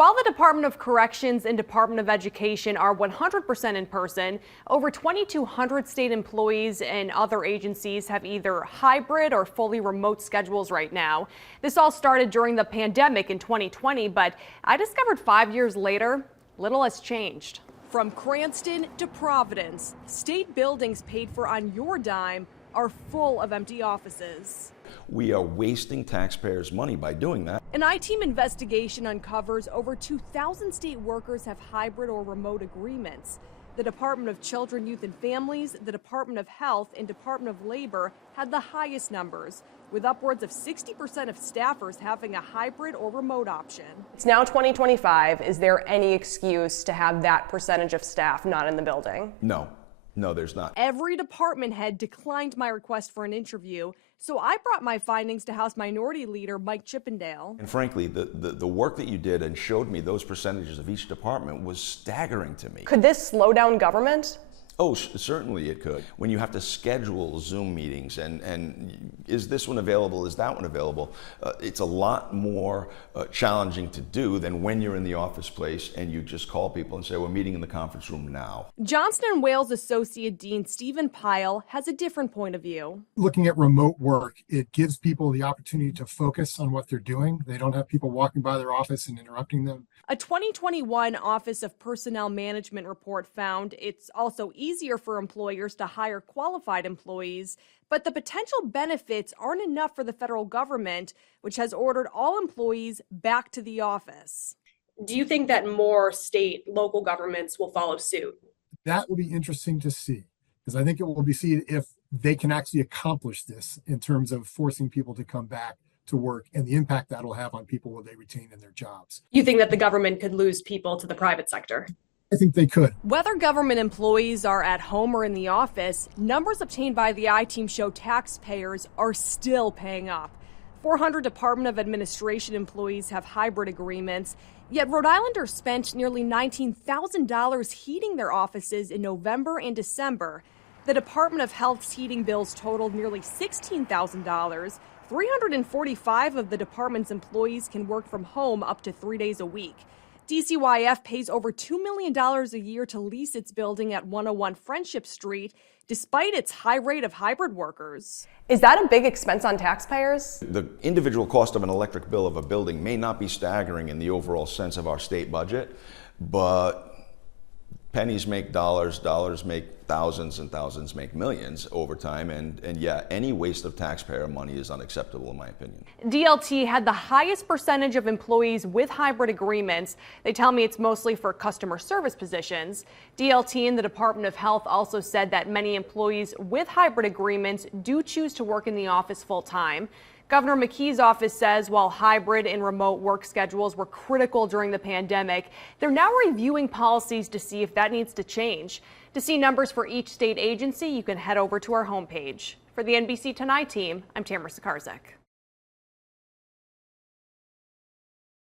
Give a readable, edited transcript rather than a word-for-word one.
While the Department of Corrections and Department of Education are 100% in person, over 2,200 state employees and other agencies have either hybrid or fully remote schedules right now. This all started during the pandemic in 2020, but I discovered 5 years later, little has changed. From Cranston to Providence, state buildings paid for on your dime are full of empty offices. We are wasting taxpayers' money by doing that. An I-Team investigation uncovers over 2,000 state workers have hybrid or remote agreements. The Department of Children, Youth and Families, the Department of Health, and Department of Labor had the highest numbers, with upwards of 60% of staffers having a hybrid or remote option. It's now 2025. Is there any excuse to have that percentage of staff not in the building? No, there's not. Every department head declined my request for an interview, so I brought my findings to House Minority Leader Mike Chippendale. And frankly, the work that you did and showed me those percentages of each department was staggering to me. Could this slow down government? Oh, certainly it could. When you have to schedule Zoom meetings and is this one available, is that one available, it's a lot more challenging to do than when you're in the office place and you just call people and say, we're meeting in the conference room now. Johnson & Wales Associate Dean Stephen Pyle has a different point of view. Looking at remote work, it gives people the opportunity to focus on what they're doing. They don't have people walking by their office and interrupting them. A 2021 Office of Personnel Management report found it's also easier for employers to hire qualified employees, but the potential benefits aren't enough for the federal government, which has ordered all employees back to the office. Do you think that more state, local governments will follow suit? That will be interesting to see, because I think it will be seen if they can actually accomplish this in terms of forcing people to come back to work and the impact that'll have on people will they retain in their jobs. You think that the government could lose people to the private sector? I think they could. Whether government employees are at home or in the office, numbers obtained by the I-Team show taxpayers are still paying up. 400 Department of Administration employees have hybrid agreements, yet Rhode Islanders spent nearly $19,000 heating their offices in November and December. The Department of Health's heating bills totaled nearly $16,000. 345 of the department's employees can work from home up to 3 days a week. DCYF pays over $2 million a year to lease its building at 101 Friendship Street, despite its high rate of hybrid workers. Is that a big expense on taxpayers? The individual cost of an electric bill of a building may not be staggering in the overall sense of our state budget, but pennies make dollars, dollars make thousands, and thousands make millions over time, and yeah, any waste of taxpayer money is unacceptable in my opinion. DLT had the highest percentage of employees with hybrid agreements. They tell me it's mostly for customer service positions. DLT and the Department of Health also said that many employees with hybrid agreements do choose to work in the office full time. Governor McKee's office says while hybrid and remote work schedules were critical during the pandemic, they're now reviewing policies to see if that needs to change. To see numbers for each state agency, you can head over to our homepage. For the NBC Tonight team, I'm Tamara Sakarzik.